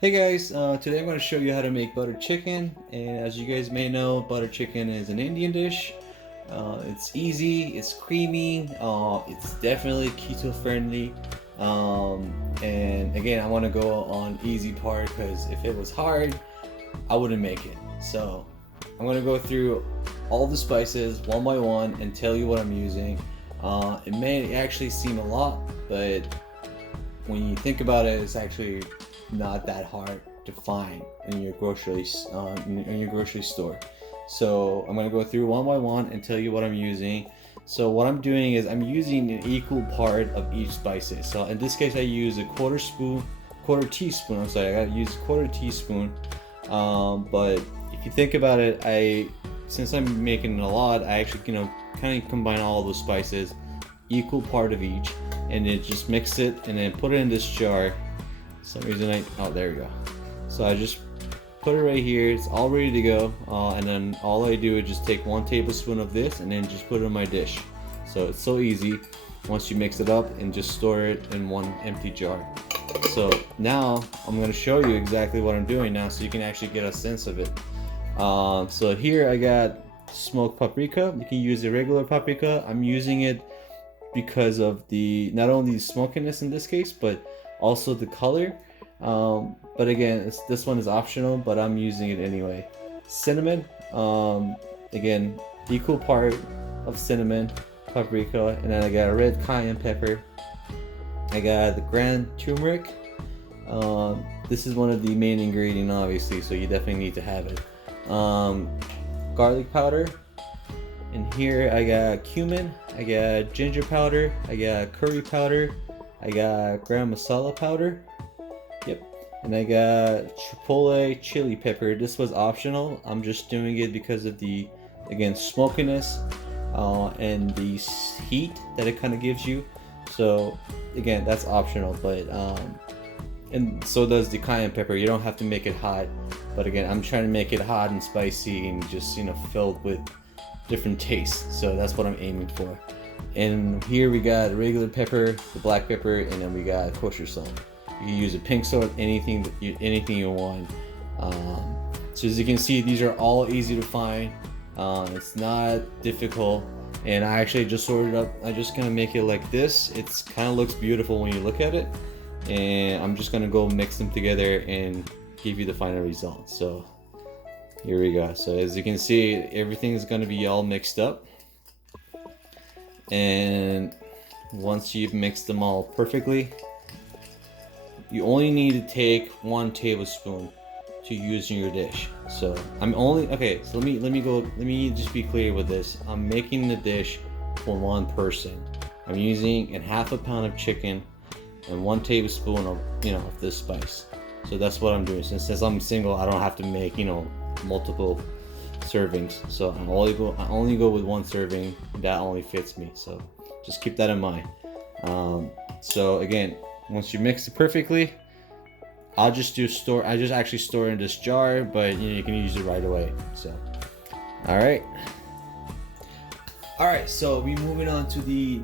Hey guys, today I'm going to show you how to make butter chicken, and as you guys may know, butter chicken is an Indian dish. It's easy, it's creamy, it's definitely keto friendly, and again I want to go on easy part because if it was hard I wouldn't make it. So I'm going to go through all the spices one by one and tell you what I'm using. It may actually seem a lot, but when you think about it, it's actually not that hard to find in your grocery store. So I'm gonna go through one by one and tell you what I'm using. So what I'm doing is I'm using an equal part of each spices. So in this case, I use a quarter teaspoon. I'm sorry, I gotta use a quarter teaspoon. But if you think about it, since I'm making a lot, I actually kind of combine all those spices, equal part of each, and then just mix it and then put it in this jar. For some reason there we go. So I just put it right here, it's all ready to go, and then all I do is just take 1 tablespoon of this and then just put it in my dish. So it's so easy once you mix it up and just store it in one empty jar. So now I'm going to show you exactly what I'm doing now so you can actually get a sense of it. So here I got smoked paprika. You can use the regular paprika. I'm using it because of not only the smokiness in this case, but also the color. But again, this one is optional, but I'm using it anyway. Cinnamon, again, equal part of cinnamon, paprika, and then I got a red cayenne pepper. I got the ground turmeric. This is one of the main ingredients, obviously, so you definitely need to have it. Garlic powder. And here I got cumin, I got ginger powder, I got curry powder, I got garam masala powder. Yep. And I got chipotle chili pepper. This was optional. I'm just doing it because of the, again, smokiness and the heat that it kind of gives you. So again, that's optional, but and so does the cayenne pepper. You don't have to make it hot, but again, I'm trying to make it hot and spicy and just filled with different tastes. So that's what I'm aiming for. And here we got regular pepper, the black pepper, and then we got kosher salt. You can use a pink salt, anything you want. So as you can see, these are all easy to find. It's not difficult, and I actually just sorted up. I just gonna make it like this. It's kind of looks beautiful when you look at it, and I'm just gonna go mix them together and give you the final result. So here we go. So as you can see, everything is gonna be all mixed up, and once you've mixed them all perfectly, you only need to take 1 tablespoon to use in your dish. So I'm only okay. So let me just be clear with this. I'm making the dish for 1 person. I'm using a half a pound of chicken and 1 tablespoon of of this spice. So that's what I'm doing. Since I'm single, I don't have to make multiple servings. So I only go with 1 serving. That only fits me. So just keep that in mind. So again, once you mix it perfectly, I just actually store it in this jar, but you can use it right away. So all right, so we moving on to the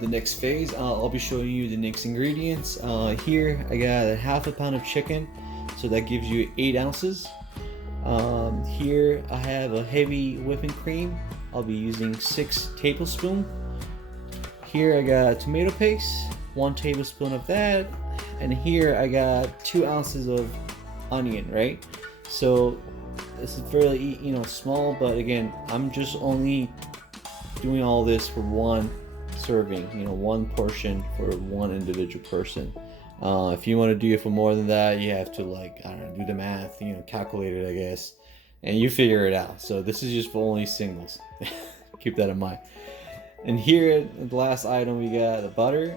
next phase. I'll be showing you the next ingredients. Here I got a half a pound of chicken, so that gives you 8 ounces. Here I have a heavy whipping cream. I'll be using 6 tablespoons. Here I got tomato paste, 1 tablespoon of that, and here I got 2 ounces of onion, right? So this is fairly small, but again, I'm just only doing all this for 1 serving, 1 portion for 1 individual person. If you want to do it for more than that, you have to do the math, calculate it, I guess, and you figure it out. So this is just for only singles. Keep that in mind. And here, the last item, we got the butter.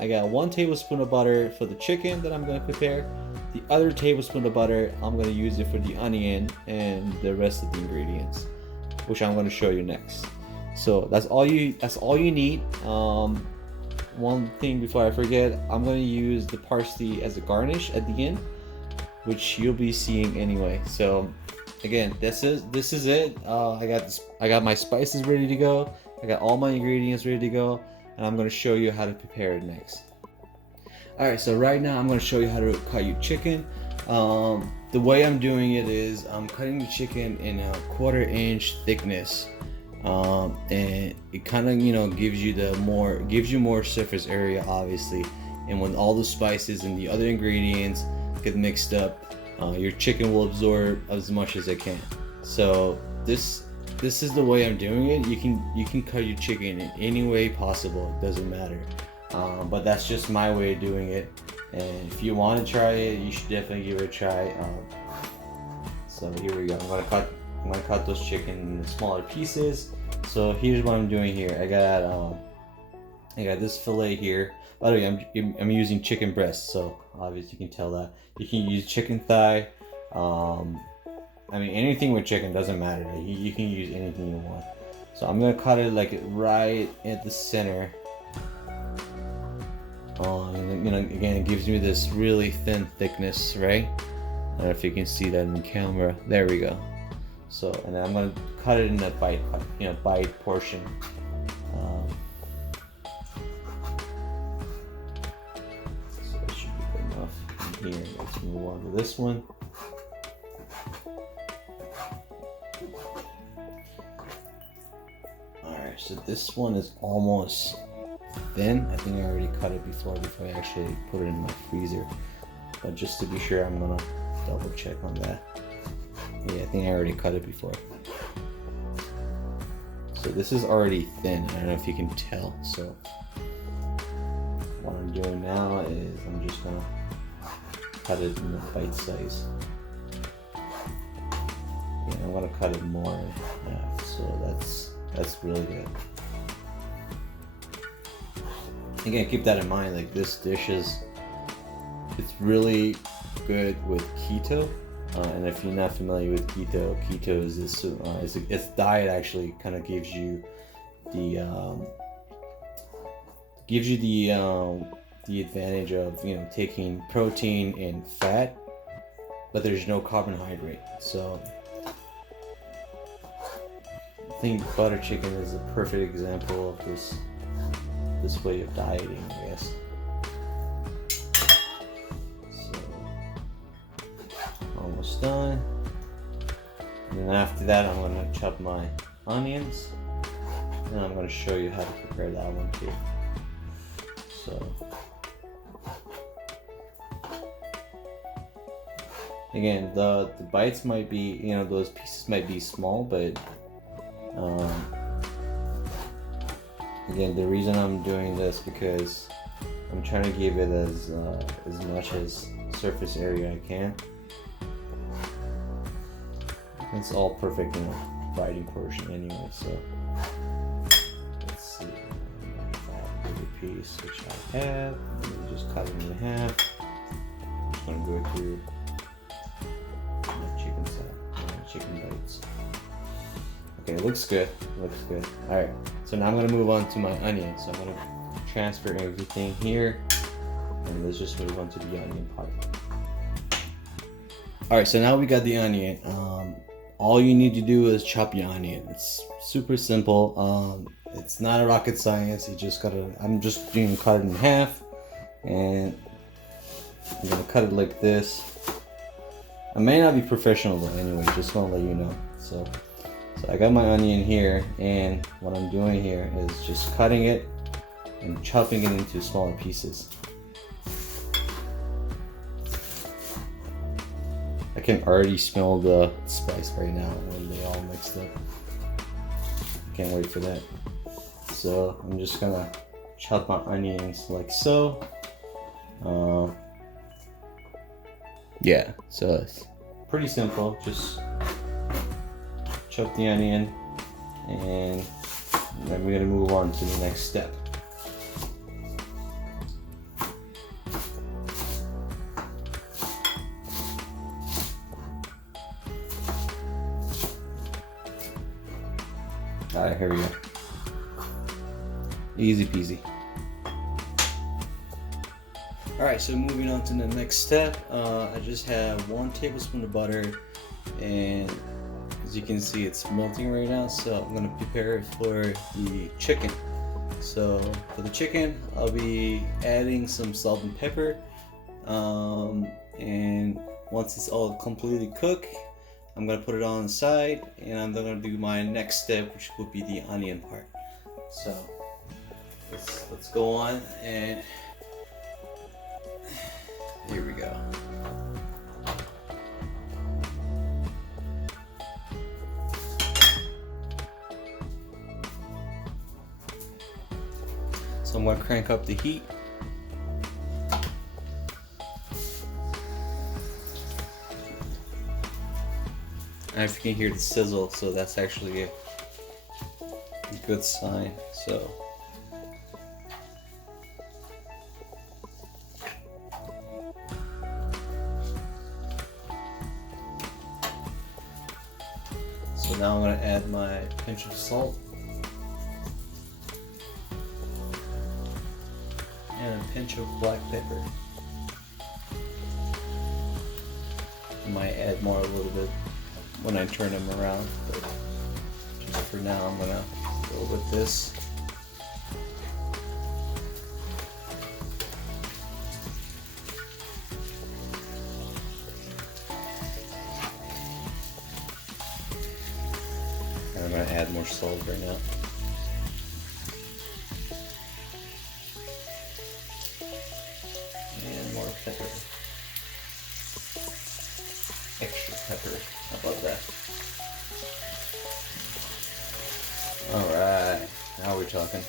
I got 1 tablespoon of butter for the chicken that I'm going to prepare. The other tablespoon of butter, I'm going to use it for the onion and the rest of the ingredients, which I'm going to show you next. So that's all you need. One thing before I forget, I'm going to use the parsley as a garnish at the end, which you'll be seeing anyway. So again, this is it. I got my spices ready to go. I got all my ingredients ready to go, and I'm going to show you how to prepare it next. Alright, so right now I'm going to show you how to cut your chicken. The way I'm doing it is I'm cutting the chicken in a 1/4 inch thickness, and it kind of gives you more surface area, obviously. And when all the spices and the other ingredients get mixed up, your chicken will absorb as much as it can. So this is the way I'm doing it. You can cut your chicken in any way possible. It doesn't matter. But that's just my way of doing it. And if you want to try it, you should definitely give it a try. So here we go. I'm gonna cut those chicken into smaller pieces. So here's what I'm doing here. I got this fillet here. By the way, I'm using chicken breast, so obviously you can tell that. You can use chicken thigh. I mean, anything with chicken doesn't matter. You can use anything you want. So I'm gonna cut it like right at the center. And again, it gives me this really thin thickness, right? I don't know if you can see that in the camera. There we go. So, and then I'm gonna cut it in a bite portion. So it should be good enough. Here, let's move on to this one. Alright, so this one is almost thin. I think I already cut it before I actually put it in my freezer. But just to be sure, I'm gonna double check on that. Yeah, I think I already cut it before. So this is already thin. I don't know if you can tell. So what I'm doing now is I'm just gonna cut it in the bite size. Yeah, I'm gonna cut it more in half. So that's really good. Again, keep that in mind. Like, this dish it's really good with keto. And if you're not familiar with keto is this its diet actually kind of gives you the advantage of taking protein and fat, but there's no carbohydrate. So I think butter chicken is a perfect example of this way of dieting, I guess. Almost done. And then after that, I'm going to chop my onions, and I'm going to show you how to prepare that one too. So again, the bites might be, those pieces might be small, but again, the reason I'm doing this because I'm trying to give it as much as surface area I can. It's all perfect, biting portion anyway. So let's see. I have a piece which I have. Let me just cut it in half. I'm just gonna go through my chicken bites. Okay, it looks good. All right. So now I'm gonna move on to my onions. So I'm gonna transfer everything here, and let's just move on to the onion part. All right. So now we got the onion. All you need to do is chop your onion. It's super simple. It's not a rocket science. You just I'm just going to cut it in half, and I'm gonna cut it like this. I may not be professional though. Anyway, just want to let you know. So I got my onion here, and what I'm doing here is just cutting it and chopping it into smaller pieces. I can already smell the spice right now when they all mixed up. Can't wait for that. So I'm just gonna chop my onions like so. Yeah, so it's pretty simple. Just chop the onion, and then we're gonna move on to the next step. Alright, here we go. Easy peasy. Alright, so moving on to the next step. I just have 1 tablespoon of butter, and as you can see, it's melting right now. So I'm gonna prepare it for the chicken. So for the chicken, I'll be adding some salt and pepper, and once it's all completely cooked, I'm gonna put it on the side, and I'm gonna do my next step, which will be the onion part. So let's go on, and here we go. So I'm gonna crank up the heat. And if you can hear the sizzle, so that's actually a good sign. So now I'm gonna add my pinch of salt and a pinch of black pepper. I might add more a little bit when I turn them around, but just for now I'm gonna go with this. And I'm gonna add more salt right now. And more pepper. Extra pepper. How about that? Alright, now we're talking.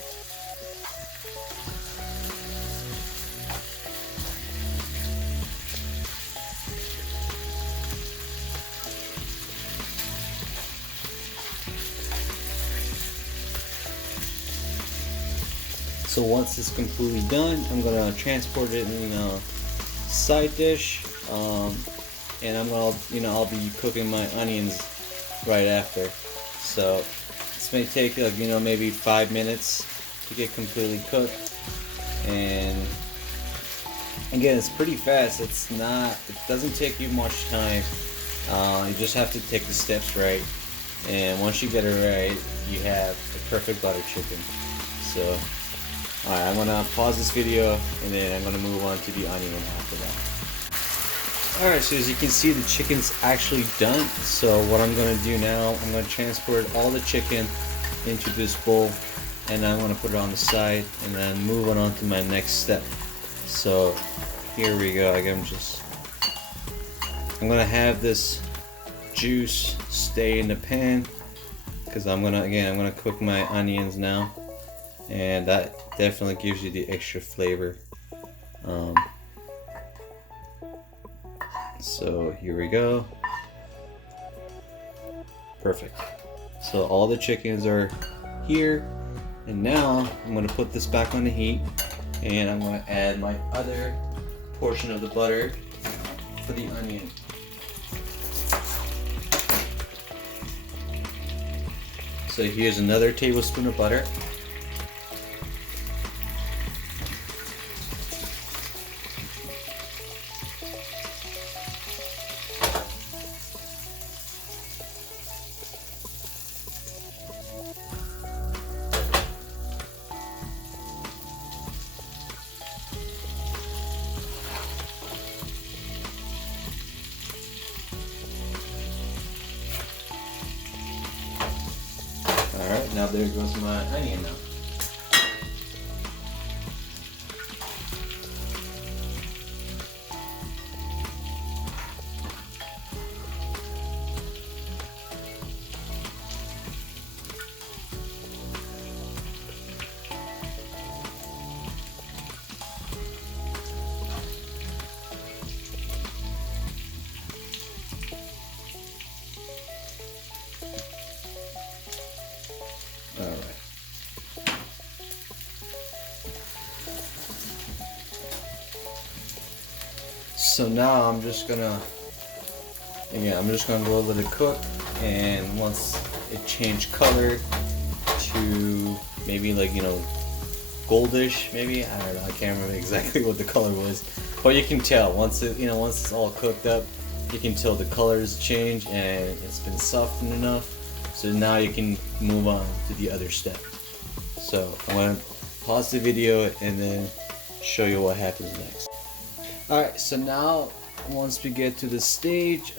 So once it's completely done, I'm gonna transport it in a side dish, and I'll be cooking my onions right after. So this may take maybe 5 minutes to get completely cooked, and again, it's pretty fast. It doesn't take you much time. You just have to take the steps right, and once you get it right, you have a perfect butter chicken. So alright, I'm gonna pause this video, and then I'm gonna move on to the onion after that. Alright, so as you can see, the chicken's actually done. So what I'm gonna do now, I'm gonna transport all the chicken into this bowl, and I'm gonna put it on the side, and then move on to my next step. So here we go. I'm gonna have this juice stay in the pan, because I'm gonna cook my onions now, and that definitely gives you the extra flavor. So here we go. Perfect. So all the chickens are here, and now I'm going to put this back on the heat, and I'm going to add my other portion of the butter for the onion. So here's another tablespoon of butter. Alright, now there goes my onion now. Alright. So now I'm just gonna go let it cook, and once it changed color to maybe goldish, maybe, I don't know, I can't remember exactly what the color was, but you can tell once it's all cooked up, you can tell the colors change and it's been softened enough. So now you can move on to the other step. So I'm gonna pause the video and then show you what happens next. Alright, so now once we get to this stage,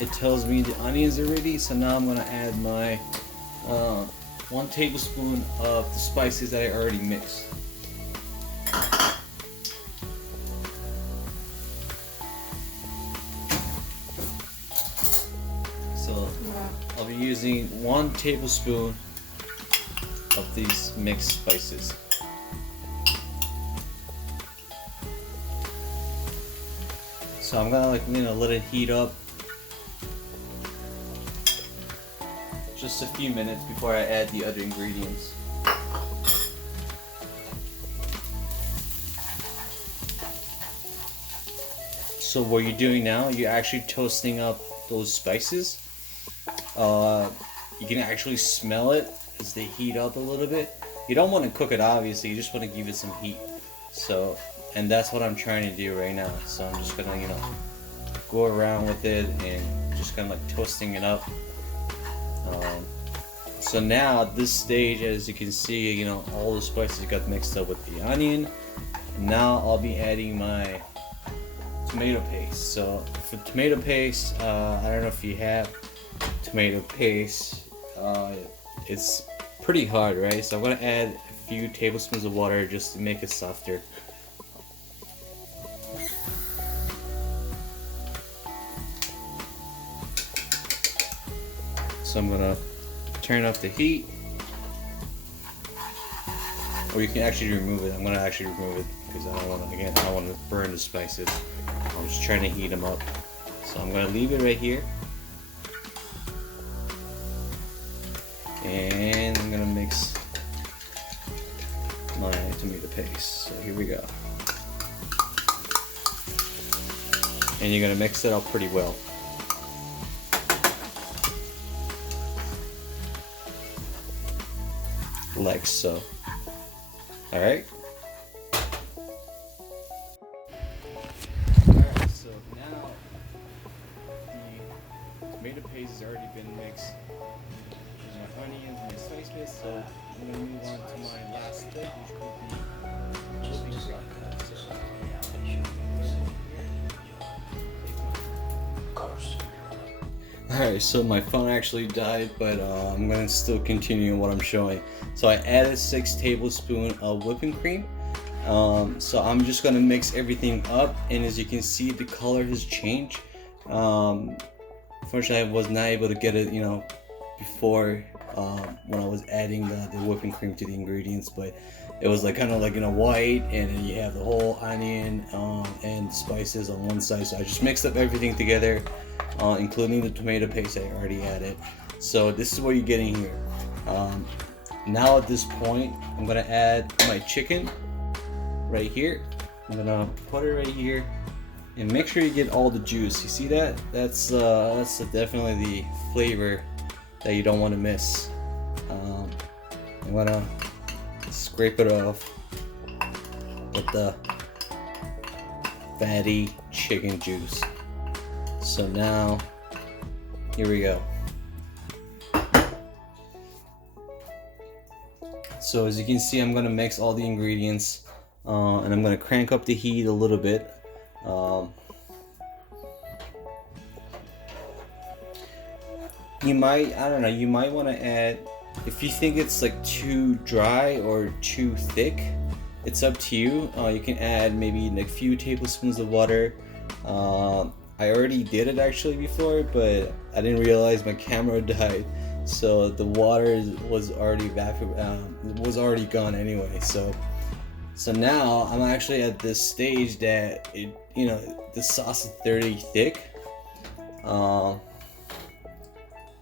it tells me the onions are ready. So now I'm gonna add my 1 tablespoon of the spices that I already mixed. So I'll be using 1 tablespoon of these mixed spices. So I'm gonna let it heat up just a few minutes before I add the other ingredients. So what you're doing now, you're actually toasting up those spices. You can actually smell it as they heat up a little bit. You don't want to cook it, obviously, you just want to give it some heat. So, and that's what I'm trying to do right now. So I'm just gonna, go around with it and just kind of like toasting it up. So now at this stage, as you can see, all the spices got mixed up with the onion. And now I'll be adding my tomato paste. So for tomato paste, I don't know if you have tomato paste. It's pretty hard, right? So I'm gonna add a few tablespoons of water just to make it softer. So I'm gonna turn off the heat, or you can actually remove it. I'm gonna actually remove it because I don't want to burn the spices. I'm just trying to heat them up. So I'm gonna leave it right here, and I'm gonna mix my tomato paste. So here we go, and you're gonna mix it up pretty well. Like so. Alright, so now the tomato paste has already been mixed. There's my onions and my spices, so I'm going to move on to my last step, which will be whipping cream. Alright, so my phone actually died, but I'm going to still continue what I'm showing. So I added 6 tablespoons of whipping cream. So I'm just going to mix everything up, and as you can see, the color has changed. Unfortunately, I was not able to get it, before when I was adding the whipping cream to the ingredients, but it was kind of white, and then you have the whole onion and spices on one side. So I just mixed up everything together, including the tomato paste I already added. So this is what you're getting here. Now at this point, I'm gonna add my chicken right here. I'm gonna put it right here, and make sure you get all the juice. You see that? That's definitely the flavor that you don't want to miss. I'm gonna scrape it off with the fatty chicken juice. So now, here we go. So as you can see, I'm gonna mix all the ingredients, and I'm gonna crank up the heat a little bit. You might want to add, if you think it's too dry or too thick, it's up to you. You can add maybe a few tablespoons of water. I already did it actually before, but I didn't realize my camera died, so the water was already was already gone anyway. So now I'm actually at this stage that the sauce is very thick.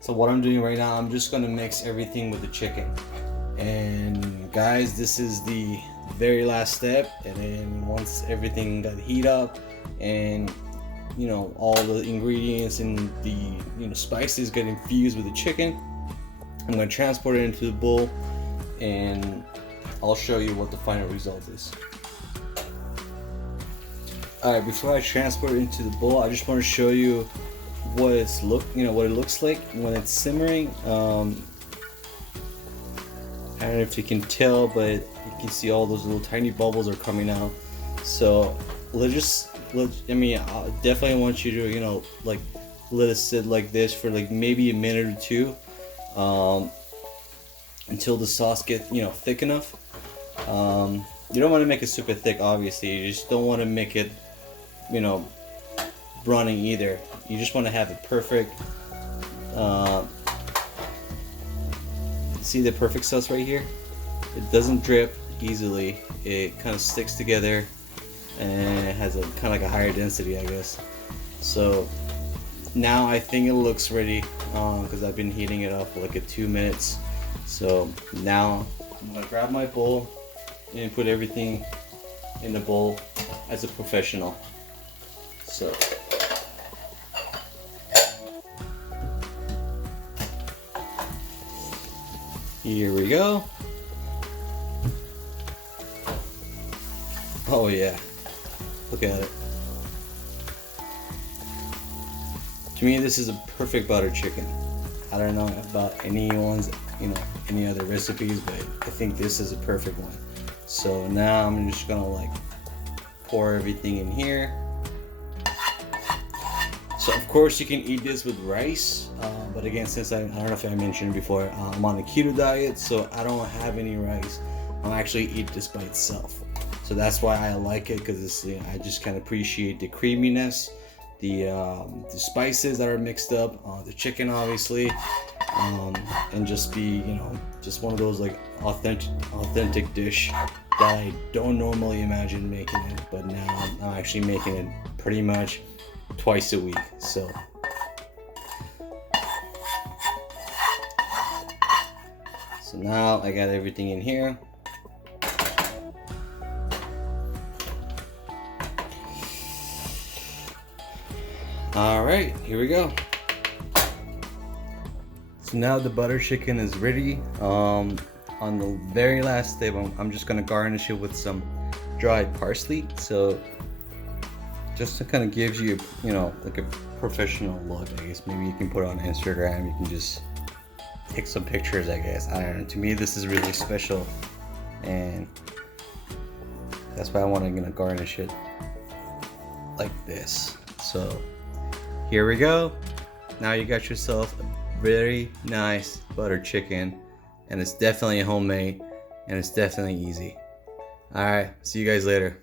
So what I'm doing right now, I'm just gonna mix everything with the chicken. And guys, this is the very last step. And then once everything got heat up, and all the ingredients and the spices get infused with the chicken, I'm gonna transport it into the bowl, and I'll show you what the final result is. Alright, before I transport it into the bowl, I just want to show you what it looks like when it's simmering. I don't know if you can tell, but you can see all those little tiny bubbles are coming out. So I definitely want you to, you know, like let it sit like this for like maybe a minute or two, until the sauce gets, you know, thick enough. You don't want to make it super thick, obviously. You just don't want to make it, you know, running either. You just want to have it perfect. See the perfect sauce right here? It doesn't drip easily. It kind of sticks together, and it has a kind of like a higher density, I guess. So now I think it looks ready, because I've been heating it up for like 2 minutes. So now I'm gonna grab my bowl and put everything in the bowl as a professional. So here we go. Oh yeah, look at it. To me, this is a perfect butter chicken. I don't know about anyone's, you know, any other recipes, but I think this is a perfect one. So now I'm just gonna like pour everything in here. So of course you can eat this with rice, but again, since I don't know if I mentioned before, I'm on a keto diet, so I don't have any rice. I'll actually eat this by itself. So that's why I like it, because it's, you know, I just kind of appreciate the creaminess, the spices that are mixed up, the chicken obviously, and just be, you know, just one of those like authentic dish that I don't normally imagine making it, but now I'm actually making it pretty much twice a week. So now I got everything in here. All right, here we go. So now the butter chicken is ready. On the very last step, I'm just gonna garnish it with some dried parsley. So just to kind of gives you, you know, like a professional look, I guess. Maybe you can put it on Instagram. You can just take some pictures, I guess. I don't know. To me, this is really special, and that's why I want to garnish it like this. So here we go. Now you got yourself a very nice butter chicken, and it's definitely homemade, and it's definitely easy. All right, see you guys later.